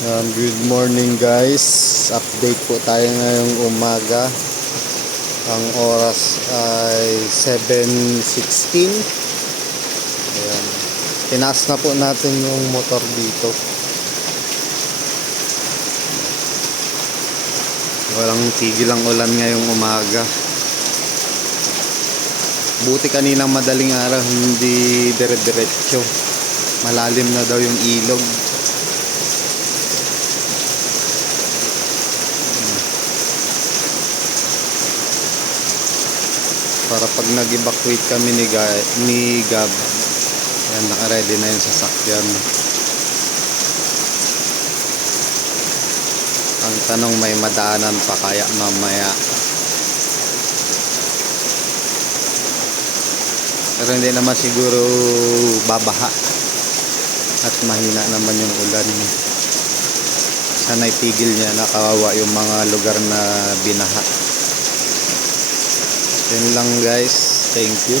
Good morning guys, update po tayo ngayong umaga. Ang oras ay 7:16. Ayan. Tinaas na po natin yung motor dito. Walang tigil ang ulan ngayong umaga. Buti kaninang madaling araw hindi dire-diretso. Malalim na daw yung ilog. Para pag nag-evacuate kami ni Gab, yan, naka-ready na yung sasakyan. Ang tanong, may madaanan pa kaya mamaya? Pero hindi naman siguro babaha at mahina naman yung ulan. Sana itigil niya, nakawawa yung mga lugar na binaha. Yun lang guys, thank you.